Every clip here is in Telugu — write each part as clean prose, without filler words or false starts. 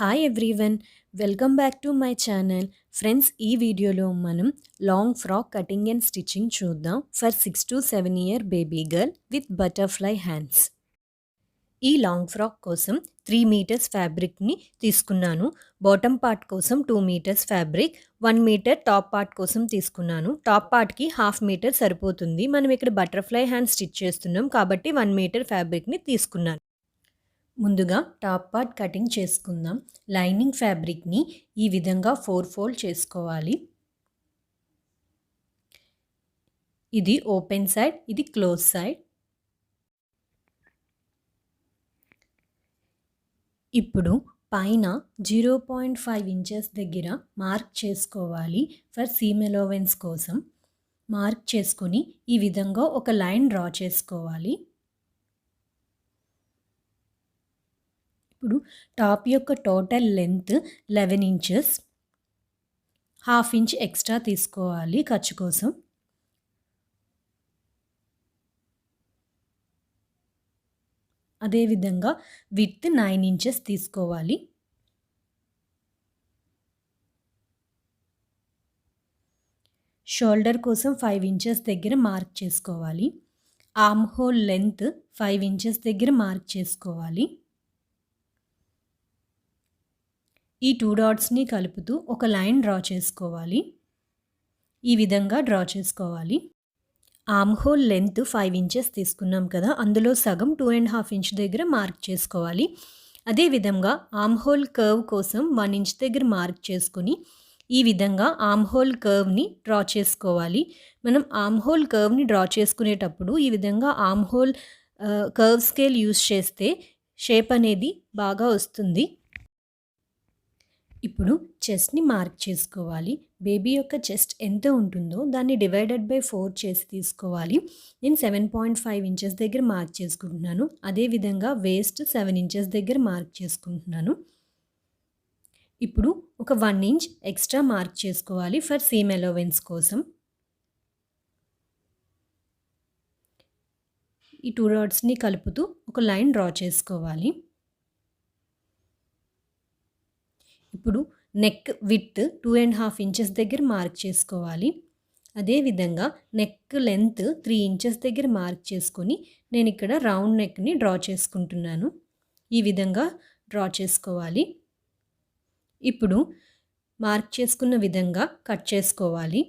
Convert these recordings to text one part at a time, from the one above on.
Hi everyone, welcome back to my channel. Friends, ఈ వీడియోలో మనం long frock cutting and stitching చూద్దాం for 6 to 7 year baby girl with butterfly hands. ఈ లాంగ్ ఫ్రాక్ కోసం 3 మీటర్స్ ఫ్యాబ్రిక్ని తీసుకున్నాను. బాటమ్ పార్ట్ కోసం 2 metres fabric, 1 metre top part కోసం తీసుకున్నాను. టాప్ పార్ట్కి 1/2 మీటర్ సరిపోతుంది. మనం ఇక్కడ బటర్ఫ్లై హ్యాండ్ స్టిచ్ చేస్తున్నాం కాబట్టి 1 మీటర్ ఫ్యాబ్రిక్ని తీసుకున్నాను. ముందుగా టాప్ పార్ట్ కటింగ్ చేసుకుందాం. లైనింగ్ ఫ్యాబ్రిక్ని ఈ విధంగా 4 ఫోల్డ్ చేసుకోవాలి. ఇది ఓపెన్ సైడ్, ఇది క్లోజ్ సైడ్. ఇప్పుడు పైన 0.5 ఇంచెస్ దగ్గర మార్క్ చేసుకోవాలి ఫర్ సీమ్ అలవెన్స్ కోసం. మార్క్ చేసుకొని ఈ విధంగా ఒక లైన్ డ్రా చేసుకోవాలి. ఇప్పుడు టాప్ యొక్క total length 11 inches, 1/2 inch extra తీసుకోవాలి ఖర్చు కోసం. అదేవిధంగా విడ్త్ 9 ఇంచెస్ తీసుకోవాలి. షోల్డర్ కోసం 5 ఇంచెస్ దగ్గర మార్క్ చేసుకోవాలి. ఆర్మ్ హోల్ లెంత్ 5 ఇంచెస్ దగ్గర మార్క్ చేసుకోవాలి. ఈ 2 డాట్స్ని కలుపుతూ ఒక లైన్ డ్రా చేసుకోవాలి. ఈ విధంగా డ్రా చేసుకోవాలి. ఆర్మ్ హోల్ లెంత్ 5 ఇంచెస్ తీసుకున్నాం కదా, అందులో సగం 2.5 ఇంచ్ దగ్గర మార్క్ చేసుకోవాలి. అదేవిధంగా ఆర్మ్ హోల్ కర్వ్ కోసం 1 ఇంచ్ దగ్గర మార్క్ చేసుకొని ఈ విధంగా ఆర్మ్ హోల్ కర్వ్ని డ్రా చేసుకోవాలి. మనం ఆర్మ్ హోల్ కర్వ్ని డ్రా చేసుకునేటప్పుడు ఈ విధంగా arm hole curve scale use చేస్తే షేప్ అనేది బాగా వస్తుంది. ఇప్పుడు చెస్ట్ని మార్క్ చేసుకోవాలి. బేబీ యొక్క చెస్ట్ ఎంత ఉంటుందో దాన్ని డివైడెడ్ బై 4 చేసి తీసుకోవాలి. నేను 7.5 ఇంచెస్ దగ్గర మార్క్ చేసుకుంటున్నాను. అదేవిధంగా వేస్ట్ 7 ఇంచెస్ దగ్గర మార్క్ చేసుకుంటున్నాను. ఇప్పుడు ఒక 1 ఇంచ్ ఎక్స్ట్రా మార్క్ చేసుకోవాలి ఫర్ సీమ్ అలవెన్స్ కోసం. ఈ 2 డాట్స్ని కలుపుతూ ఒక లైన్ డ్రా చేసుకోవాలి. ఇప్పుడు నెక్ విడ్త్ 2.5 ఇంచెస్ దగ్గర మార్క్ చేసుకోవాలి. అదేవిధంగా నెక్ లెంత్ 3 ఇంచెస్ దగ్గర మార్క్ చేసుకొని నేను ఇక్కడ రౌండ్ నెక్ని డ్రా చేసుకుంటున్నాను. ఈ విధంగా డ్రా చేసుకోవాలి. ఇప్పుడు మార్క్ చేసుకున్న విధంగా కట్ చేసుకోవాలి.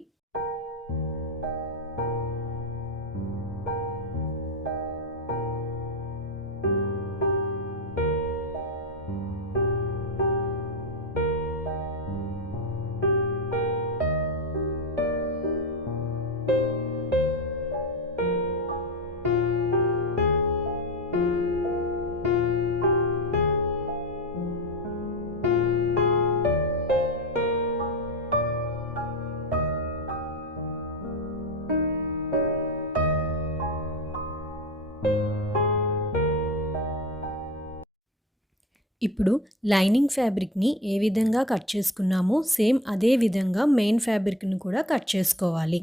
ఇప్పుడు లైనింగ్ ఫ్యాబ్రిక్ని ఏ విధంగా కట్ చేసుకున్నామో సేమ్ అదే విధంగా మెయిన్ ఫ్యాబ్రిక్ని కూడా కట్ చేసుకోవాలి.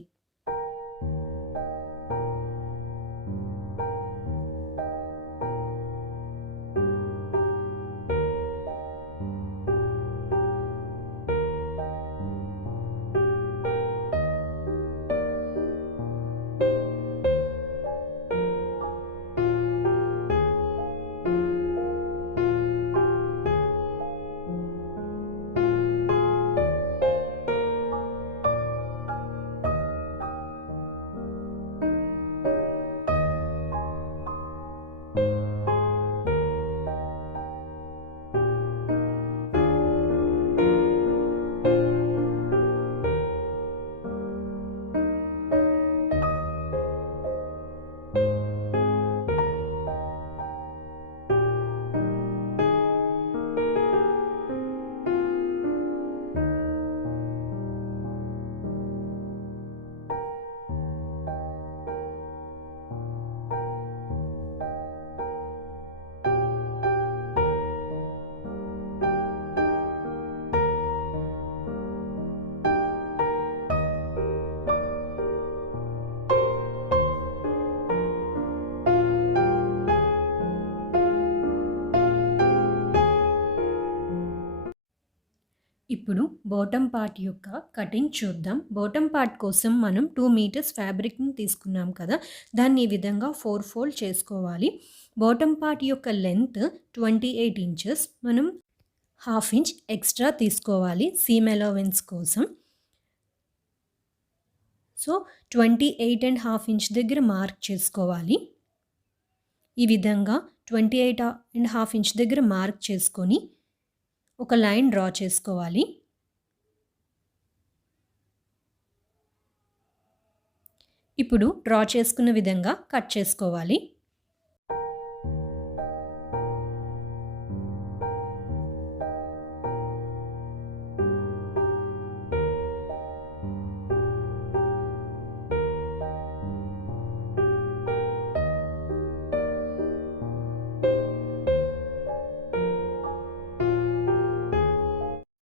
ఇప్పుడు బాటమ్ పార్ట్ యొక్క కటింగ్ చూద్దాం. బాటమ్ పార్ట్ కోసం మనం 2 మీటర్స్ ఫ్యాబ్రిక్‌ని తీసుకున్నాం కదా! దాన్ని ఈ విధంగా 4 ఫోల్డ్ చేసుకోవాలి. బాటమ్ పార్ట్ యొక్క లెంత్ 28 ఇంచెస్. మనం హాఫ్ ఇంచ్ ఎక్స్ట్రా తీసుకోవాలి సీమ్ అలవెన్స్ కోసం. సో 28.5 ఇంచ్ దగ్గర మార్క్ చేసుకోవాలి. ఈ విధంగా 28.5 ఇంచ్ దగ్గర మార్క్ చేసుకొని ఒక లైన్ డ్రా చేసుకోవాలి. ఇప్పుడు డ్రా చేసుకున్న విధంగా కట్ చేసుకోవాలి.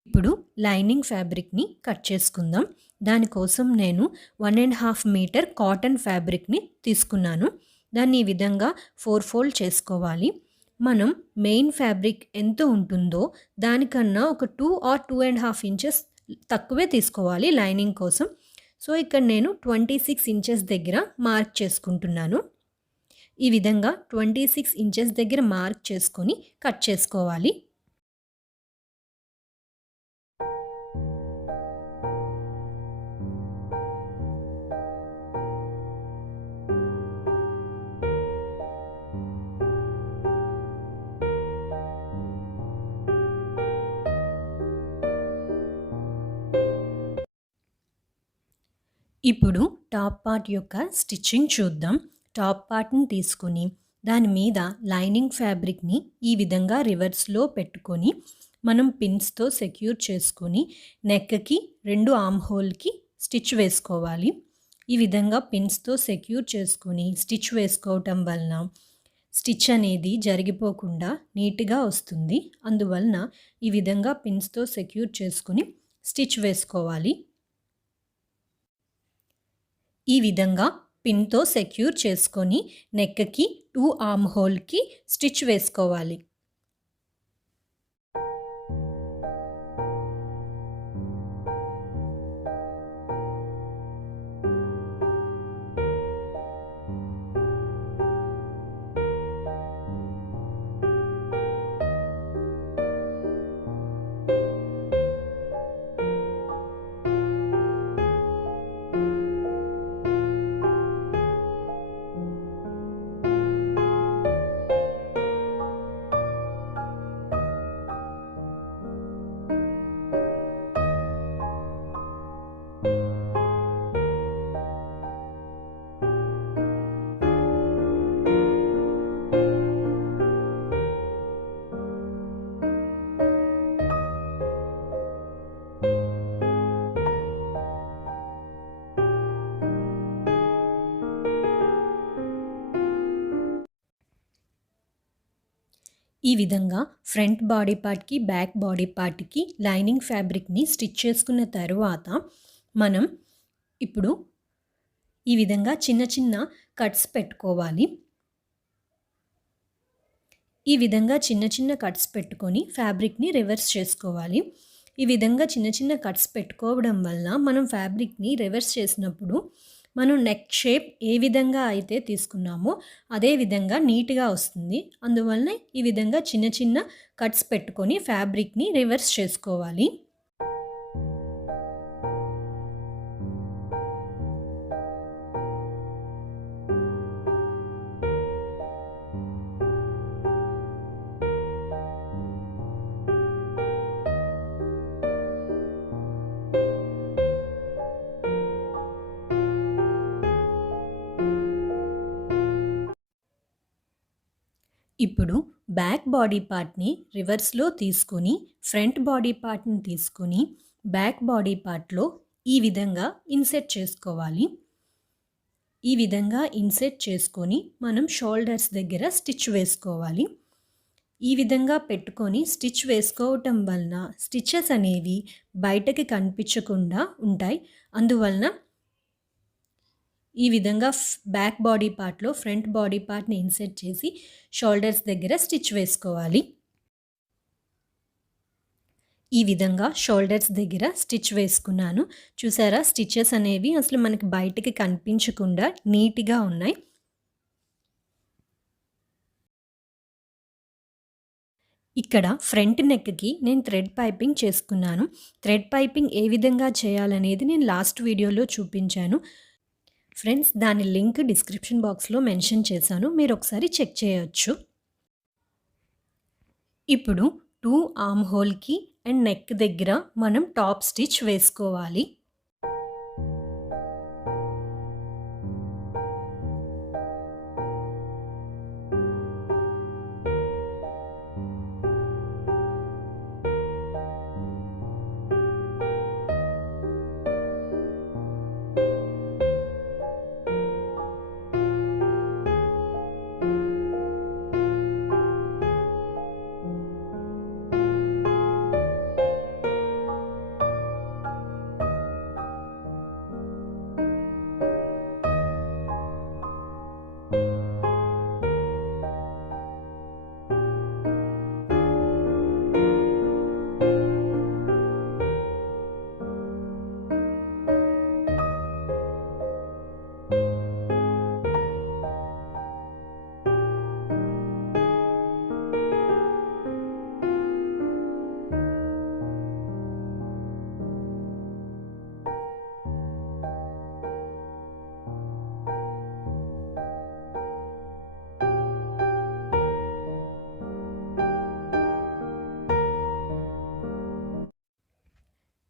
ఇప్పుడు లైనింగ్ ఫ్యాబ్రిక్‌ని కట్ చేసుకుందాం. దానికోసం నేను 1.5 మీటర్ కాటన్ ఫ్యాబ్రిక్‌ని తీసుకున్నాను. దాన్ని ఈ విధంగా 4 ఫోల్డ్ చేసుకోవాలి. మనం మెయిన్ ఫ్యాబ్రిక్ ఎంత ఉంటుందో దానికన్నా ఒక 2 ఆర్ 2.5 ఇంచెస్ తక్కువే తీసుకోవాలి లైనింగ్ కోసం. సో ఇక్కడ నేను 26 ఇంచెస్ దగ్గర మార్క్ చేసుకుంటున్నాను. ఈ విధంగా 26 ఇంచెస్ దగ్గర మార్క్ చేసుకొని కట్ చేసుకోవాలి. ఇప్పుడు టాప్ పార్ట్ యొక్క స్టిచ్చింగ్ చూద్దాం. టాప్ పార్ట్‌ని తీసుకొని దాని మీద లైనింగ్ ఫ్యాబ్రిక్‌ని ఈ విధంగా రివర్స్‌లో పెట్టుకొని మనం పిన్స్‌తో సెక్యూర్ చేసుకొని నెక్‌కి 2 ఆర్మ్ హోల్‌కి స్టిచ్ వేసుకోవాలి. ఈ విధంగా పిన్స్‌తో సెక్యూర్ చేసుకొని స్టిచ్ వేసుకోవటం వలన స్టిచ్ అనేది జరిగిపోకుండా నీట్‌గా వస్తుంది. అందువలన ఈ విధంగా పిన్స్‌తో సెక్యూర్ చేసుకొని స్టిచ్ వేసుకోవాలి. ఈ విధంగా పిన్‌తో సెక్యూర్ చేసుకొని నెక్‌కి 2 ఆర్మ్ హోల్‌కి స్టిచ్ వేసుకోవాలి. ఈ విధంగా ఫ్రంట్ బాడీ పార్ట్‌కి, బ్యాక్ బాడీ పార్ట్‌కి లైనింగ్ ఫ్యాబ్రిక్‌ని స్టిచ్ చేసుకున్న తరువాత మనం ఇప్పుడు ఈ విధంగా చిన్న చిన్న కట్స్ పెట్టుకోవాలి. ఈ విధంగా చిన్న చిన్న కట్స్ పెట్టుకొని ఫ్యాబ్రిక్‌ని రివర్స్ చేసుకోవాలి. ఈ విధంగా చిన్న చిన్న కట్స్ పెట్టుకోవడం వల్ల మనం ఫ్యాబ్రిక్‌ని రివర్స్ చేసినప్పుడు మనం నెక్ షేప్ ఏ విధంగా అయితే తీసుకున్నామో అదే విధంగా నీట్‌గా వస్తుంది. అందువలన ఈ విధంగా చిన్న చిన్న కట్స్ పెట్టుకొని ఫ్యాబ్రిక్‌ని రివర్స్ చేసుకోవాలి. ఇప్పుడు బ్యాక్ బాడీ పార్ట్‌ని రివర్స్‌లో తీసుకొని ఫ్రంట్ బాడీ పార్ట్‌ని తీసుకొని బ్యాక్ బాడీ పార్ట్‌లో ఈ విధంగా ఇన్సెర్ట్ చేసుకోవాలి. ఈ విధంగా ఇన్సెర్ట్ చేసుకొని మనం షోల్డర్స్ దగ్గర స్టిచ్ వేసుకోవాలి. ఈ విధంగా పెట్టుకొని స్టిచ్ వేసుకోవటం వలన స్టిచెస్ అనేవి బయటకి కనిపించకుండా ఉంటాయి. అందువలన ఈ విధంగా బ్యాక్ బాడీ పార్ట్‌లో ఫ్రంట్ బాడీ పార్ట్‌ని ఇన్సెర్ట్ చేసి షోల్డర్స్ దగ్గర స్టిచ్ వేసుకోవాలి. ఈ విధంగా షోల్డర్స్ దగ్గర స్టిచ్ వేసుకున్నాను. చూసారా స్టిచెస్ అనేవి అసలు మనకి బయటికి కనిపించకుండా నీట్‌గా ఉన్నాయి. ఇక్కడ ఫ్రంట్ నెక్‌కి నేను థ్రెడ్ పైపింగ్ చేసుకున్నాను. థ్రెడ్ పైపింగ్ ఏ విధంగా చేయాలనేది నేను లాస్ట్ వీడియోలో చూపించాను. ఫ్రెండ్స్ దాని లింక్ డిస్క్రిప్షన్ బాక్స్‌లో మెన్షన్ చేశాను. మీరు ఒకసారి చెక్ చేయొచ్చు. ఇప్పుడు 2 ఆర్మ్ హోల్‌కి అండ్ నెక్ దగ్గర మనం టాప్ స్టిచ్ వేసుకోవాలి.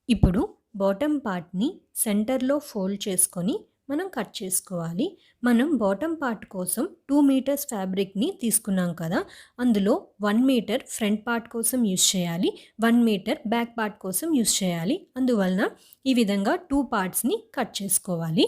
ఇప్పుడు బాటమ్ పార్ట్‌ని సెంటర్‌లో ఫోల్డ్ చేసుకొని మనం కట్ చేసుకోవాలి. మనం బాటమ్ పార్ట్ కోసం 2 మీటర్స్ ఫ్యాబ్రిక్‌ని తీసుకున్నాం కదా! అందులో 1 మీటర్ ఫ్రంట్ పార్ట్ కోసం యూజ్ చేయాలి. 1 మీటర్ బ్యాక్ పార్ట్ కోసం యూజ్ చేయాలి. అందువలన ఈ విధంగా 2 పార్ట్స్‌ని కట్ చేసుకోవాలి.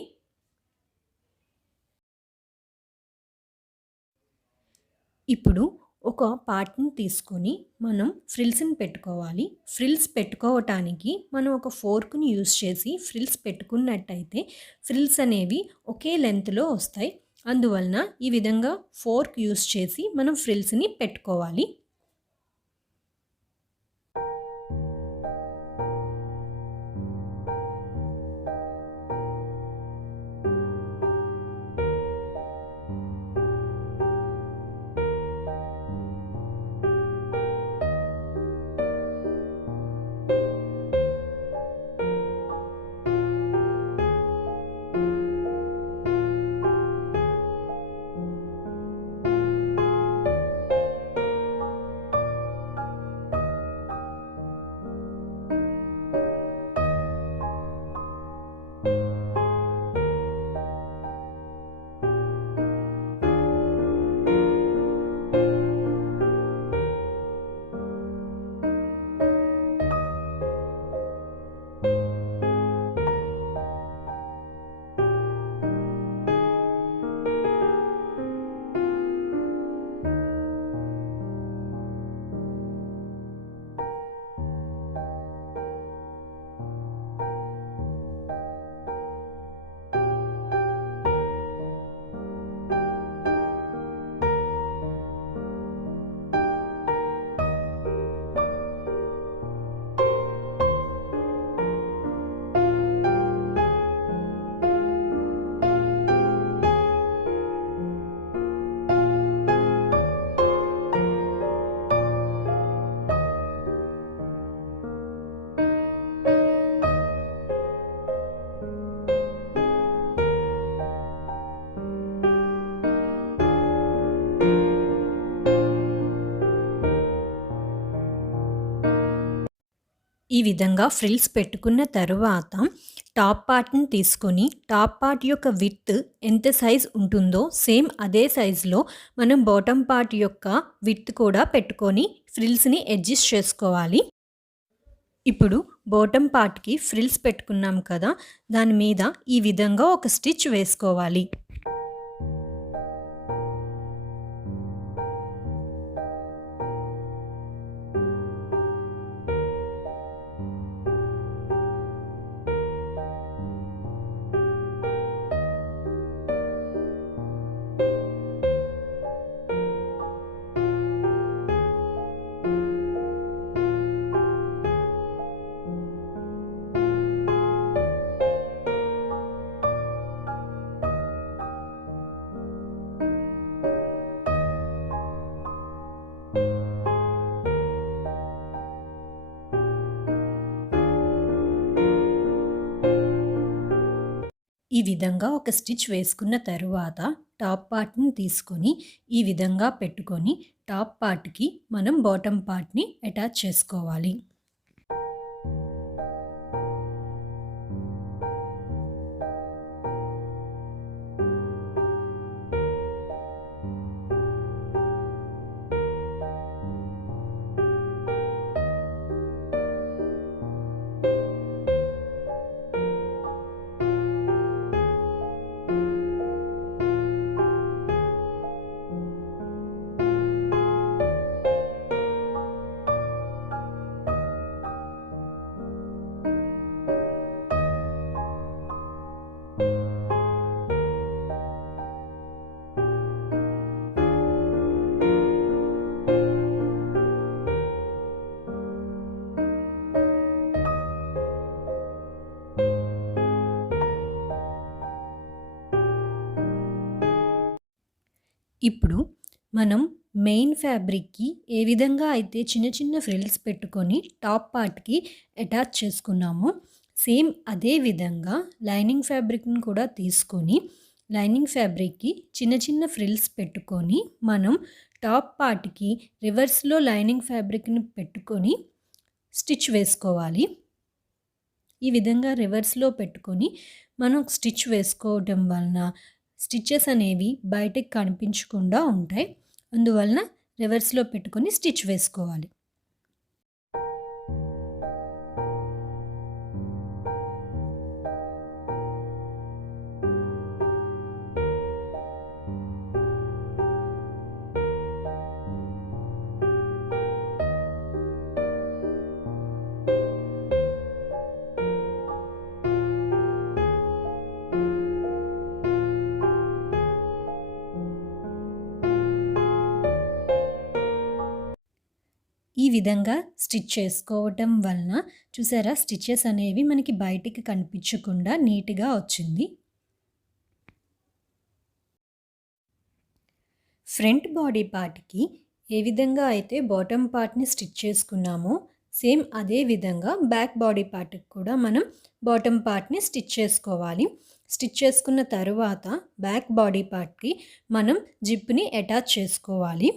ఇప్పుడు ఒక పార్ట్‌ని తీసుకొని మనం ఫ్రిల్స్‌ని పెట్టుకోవాలి. ఫ్రిల్స్ పెట్టుకోవటానికి మనం ఒక ఫోర్క్‌ని యూజ్ చేసి ఫ్రిల్స్ పెట్టుకున్నట్టయితే ఫ్రిల్స్ అనేవి ఒకే లెంగ్త్‌లో వస్తాయి. అందువలన ఈ విధంగా ఫోర్క్ యూజ్ చేసి మనం ఫ్రిల్స్‌ని పెట్టుకోవాలి. ఈ విధంగా ఫ్రిల్స్ పెట్టుకున్న తరువాత టాప్ పార్ట్‌ని తీసుకొని టాప్ పార్ట్ యొక్క విడ్త్ ఎంత సైజ్ ఉంటుందో సేమ్ అదే సైజులో మనం బాటమ్ పార్ట్ యొక్క విడ్త్ కూడా పెట్టుకొని ఫ్రిల్స్‌ని అడ్జస్ట్ చేసుకోవాలి. ఇప్పుడు బాటమ్ పార్ట్‌కి ఫ్రిల్స్ పెట్టుకున్నాం కదా! దాని మీద ఈ విధంగా ఒక స్టిచ్ వేసుకోవాలి. ఈ విధంగా ఒక స్టిచ్ వేసుకున్న తరువాత టాప్ పార్ట్ని తీసుకొని ఈ విధంగా పెట్టుకొని టాప్ పార్ట్కి మనం బాటమ్ పార్ట్ని అటాచ్ చేసుకోవాలి. ఇప్పుడు మనం మెయిన్ ఫ్యాబ్రిక్కి ఏ విధంగా అయితే చిన్న చిన్న ఫ్రిల్స్ పెట్టుకొని టాప్ పార్ట్కి అటాచ్ చేసుకున్నామో సేమ్ అదే విధంగా లైనింగ్ ఫ్యాబ్రిక్ని కూడా తీసుకొని లైనింగ్ ఫ్యాబ్రిక్కి చిన్న చిన్న ఫ్రిల్స్ పెట్టుకొని మనం టాప్ పార్ట్కి రివర్స్లో లైనింగ్ ఫ్యాబ్రిక్ని పెట్టుకొని స్టిచ్ వేసుకోవాలి. ఈ విధంగా రివర్స్లో పెట్టుకొని మనం స్టిచ్ వేసుకోవడం వలన స్టిచెస్ అనేవి బయటకు కనిపించకుండా ఉంటాయి. అందువలన రివర్స్లో పెట్టుకొని స్టిచ్ వేసుకోవాలి. ఈ విధంగా స్టిచ్ చేసుకోవటం వలన చూసారా స్టిచెస్ అనేవి మనకి బయటికి కనిపించకుండా నీట్గా వచ్చింది. ఫ్రంట్ బాడీ పార్ట్కి ఏ విధంగా అయితే బాటమ్ పార్ట్ని స్టిచ్ చేసుకున్నామో సేమ్ అదే విధంగా బ్యాక్ బాడీ పార్ట్కి కూడా మనం బాటమ్ పార్ట్ని స్టిచ్ చేసుకోవాలి. స్టిచ్ చేసుకున్న తరువాత బ్యాక్ బాడీ పార్ట్కి మనం జిప్ని అటాచ్ చేసుకోవాలి.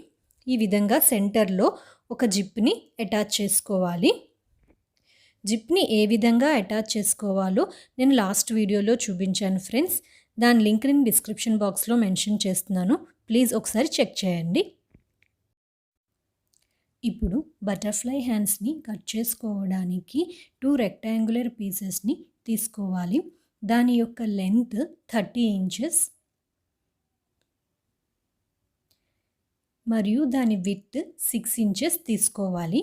ఈ విధంగా సెంటర్లో ఒక జిప్ని అటాచ్ చేసుకోవాలి. జిప్ని ఏ విధంగా అటాచ్ చేసుకోవాలో నేను లాస్ట్ వీడియోలో చూపించాను ఫ్రెండ్స్. దాని లింక్ నేను డిస్క్రిప్షన్ బాక్స్లో మెన్షన్ చేస్తున్నాను. ప్లీజ్ ఒకసారి చెక్ చేయండి. ఇప్పుడు బటర్ఫ్లై హ్యాండ్స్ని కట్ చేసుకోవడానికి 2 రెక్టాంగులర్ పీసెస్ని తీసుకోవాలి. దాని యొక్క లెంత్ 30 ఇంచెస్ మరియు దాని విడ్త్ 6 ఇంచెస్ తీసుకోవాలి.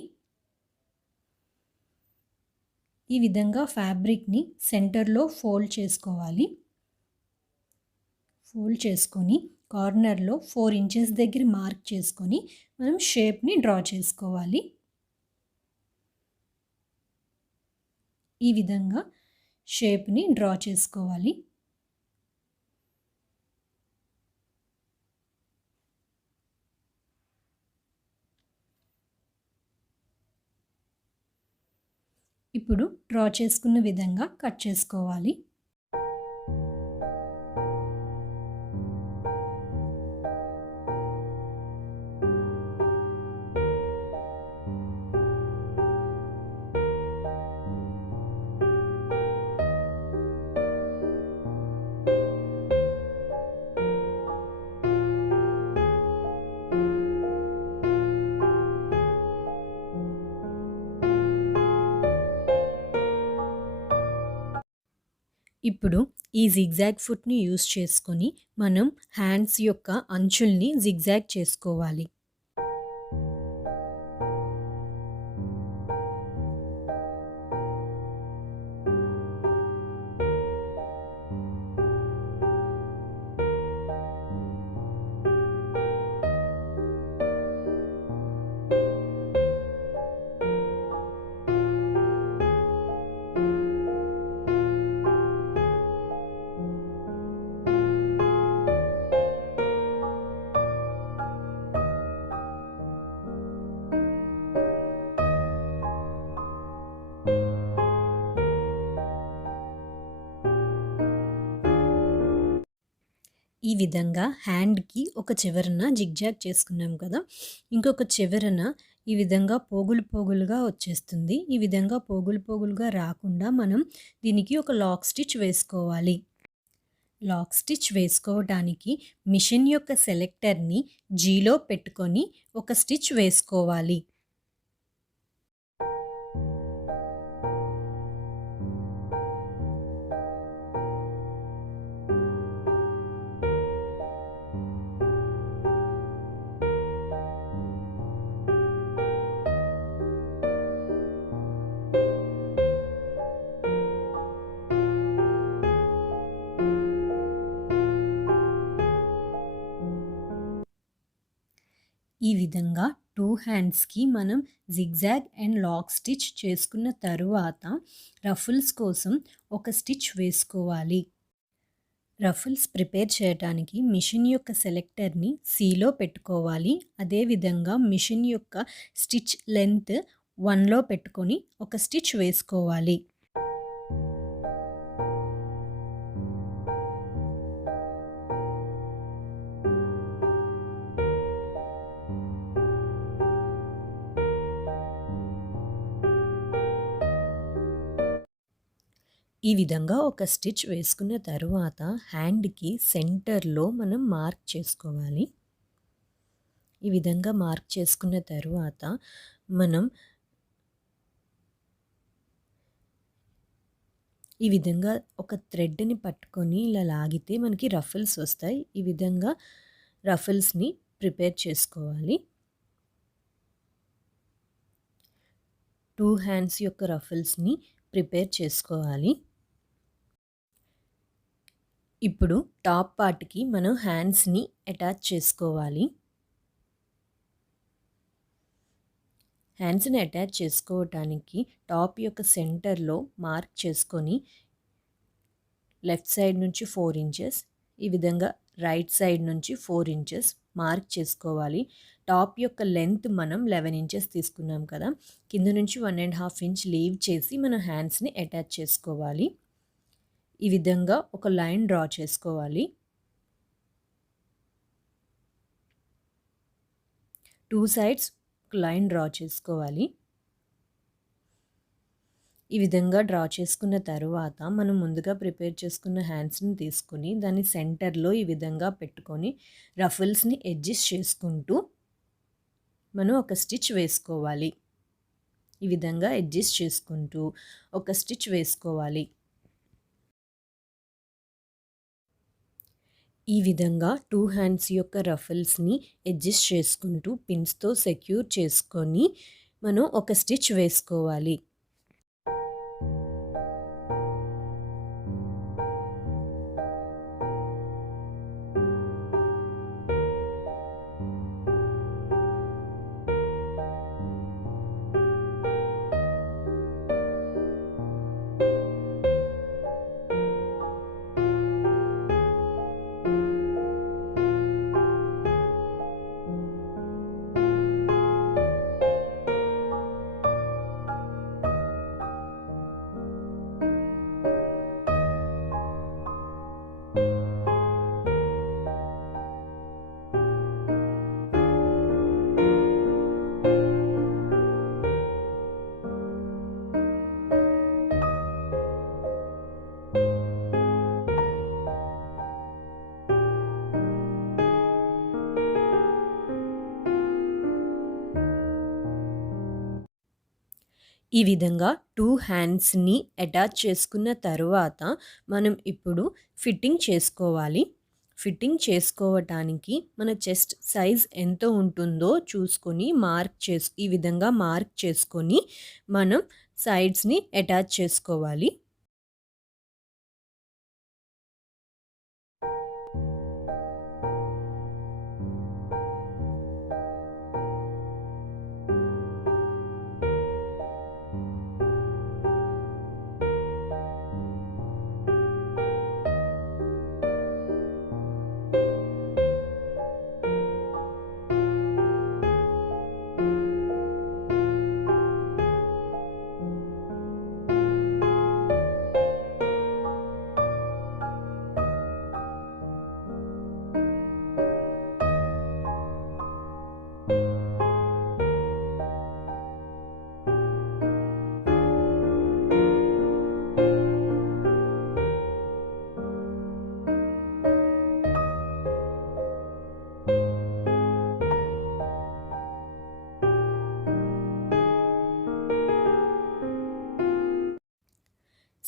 ఈ విధంగా ఫ్యాబ్రిక్ని సెంటర్లో ఫోల్డ్ చేసుకోవాలి. ఫోల్డ్ చేసుకొని కార్నర్లో 4 ఇంచెస్ దగ్గర మార్క్ చేసుకొని మనం షేప్ని డ్రా చేసుకోవాలి. ఈ విధంగా షేప్ని డ్రా చేసుకోవాలి. ఇప్పుడు డ్రా చేసుకున్న విధంగా కట్ చేసుకోవాలి. ఇప్పుడు ఈ జిగ్జాగ్ ఫుట్ని యూస్ చేసుకొని మనం హ్యాండ్స్ యొక్క అంచుల్ని జిగ్జాగ్ చేసుకోవాలి. ఈ విధంగా హ్యాండ్‌కి ఒక చివరన జిగ్‌జాగ్ చేసుకున్నాం కదా! ఇంకొక చివరన ఈ విధంగా పోగులు పోగులుగా వచ్చేస్తుంది. ఈ విధంగా పోగులు పోగులుగా రాకుండా మనం దీనికి ఒక లాక్ స్టిచ్ వేసుకోవాలి. లాక్ స్టిచ్ వేసుకోవడానికి మిషన్ యొక్క సెలెక్టర్‌ని జీలో పెట్టుకొని ఒక స్టిచ్ వేసుకోవాలి. ఈ విధంగా 2 హ్యాండ్స్‌కి మనం జిగ్‌జాగ్ అండ్ లాక్ స్టిచ్ చేసుకున్న తరువాత రఫుల్స్ కోసం ఒక స్టిచ్ వేసుకోవాలి. రఫుల్స్ ప్రిపేర్ చేయడానికి మిషన్ యొక్క సెలెక్టర్‌ని సీలో పెట్టుకోవాలి. అదేవిధంగా మిషన్ యొక్క స్టిచ్ లెంత్ 1లో పెట్టుకొని ఒక స్టిచ్ వేసుకోవాలి. ఈ విధంగా ఒక స్టిచ్ వేసుకున్న తరువాత హ్యాండ్‌కి సెంటర్‌లో మనం మార్క్ చేసుకోవాలి. ఈ విధంగా మార్క్ చేసుకున్న తరువాత మనం ఈ విధంగా ఒక థ్రెడ్‌ని పట్టుకొని ఇలా లాగితే మనకి రఫుల్స్ వస్తాయి. ఈ విధంగా రఫుల్స్‌ని ప్రిపేర్ చేసుకోవాలి. 2 హ్యాండ్స్ యొక్క రఫుల్స్‌ని ప్రిపేర్ చేసుకోవాలి. ఇప్పుడు టాప్ పార్ట్‌కి మనం హ్యాండ్స్‌ని అటాచ్ చేసుకోవాలి. హ్యాండ్స్‌ని అటాచ్ చేసుకోవటానికి టాప్ యొక్క సెంటర్‌లో మార్క్ చేసుకొని లెఫ్ట్ సైడ్ నుంచి 4 ఇంచెస్, ఈ విధంగా రైట్ సైడ్ నుంచి 4 ఇంచెస్ మార్క్ చేసుకోవాలి. టాప్ యొక్క లెంత్ మనం 11 ఇంచెస్ తీసుకున్నాం కదా! కింద నుంచి 1.5 ఇంచ్ లీవ్ చేసి మనం హ్యాండ్స్‌ని అటాచ్ చేసుకోవాలి. ఈ విధంగా ఒక లైన్ డ్రా చేసుకోవాలి. 2 సైడ్స్ ఒక లైన్ డ్రా చేసుకోవాలి. ఈ విధంగా డ్రా చేసుకున్న తరువాత మనం ముందుగా ప్రిపేర్ చేసుకున్న హ్యాండ్స్‌ని తీసుకొని దాన్ని సెంటర్‌లో ఈ విధంగా పెట్టుకొని రఫుల్స్‌ని అడ్జస్ట్ చేసుకుంటూ మనం ఒక స్టిచ్ వేసుకోవాలి. ఈ విధంగా అడ్జస్ట్ చేసుకుంటూ ఒక స్టిచ్ వేసుకోవాలి. ఈ విధంగా 2 హ్యాండ్స్ యొక్క రఫుల్స్‌ని అడ్జస్ట్ చేసుకుంటూ పిన్స్‌తో సెక్యూర్ చేసుకొని మనం ఒక స్టిచ్ వేసుకోవాలి. ఈ విధంగా 2 హ్యాండ్స్‌ని అటాచ్ చేసుకున్న తరువాత మనం ఇప్పుడు ఫిట్టింగ్ చేసుకోవాలి. ఫిట్టింగ్ చేసుకోవటానికి మన చెస్ట్ సైజ్ ఎంత ఉంటుందో చూసుకొని ఈ విధంగా మార్క్ చేసుకొని మనం సైడ్స్‌ని అటాచ్ చేసుకోవాలి.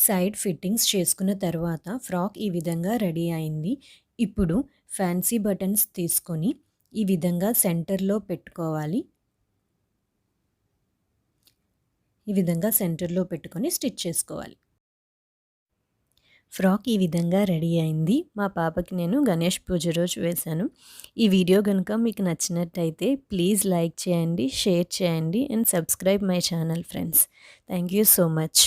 సైడ్ ఫిట్టింగ్స్ చేసుకున్న తర్వాత ఫ్రాక్ ఈ విధంగా రెడీ అయింది. ఇప్పుడు ఫ్యాన్సీ బటన్స్ తీసుకొని ఈ విధంగా సెంటర్లో పెట్టుకోవాలి. ఈ విధంగా సెంటర్లో పెట్టుకొని స్టిచ్ చేసుకోవాలి. ఫ్రాక్ ఈ విధంగా రెడీ అయింది. మా పాపకి నేను గణేష్ పూజ రోజు వేశాను. ఈ వీడియో కనుక మీకు నచ్చినట్టయితే ప్లీజ్ లైక్ చేయండి, షేర్ చేయండి and subscribe my channel friends. Thank you so much.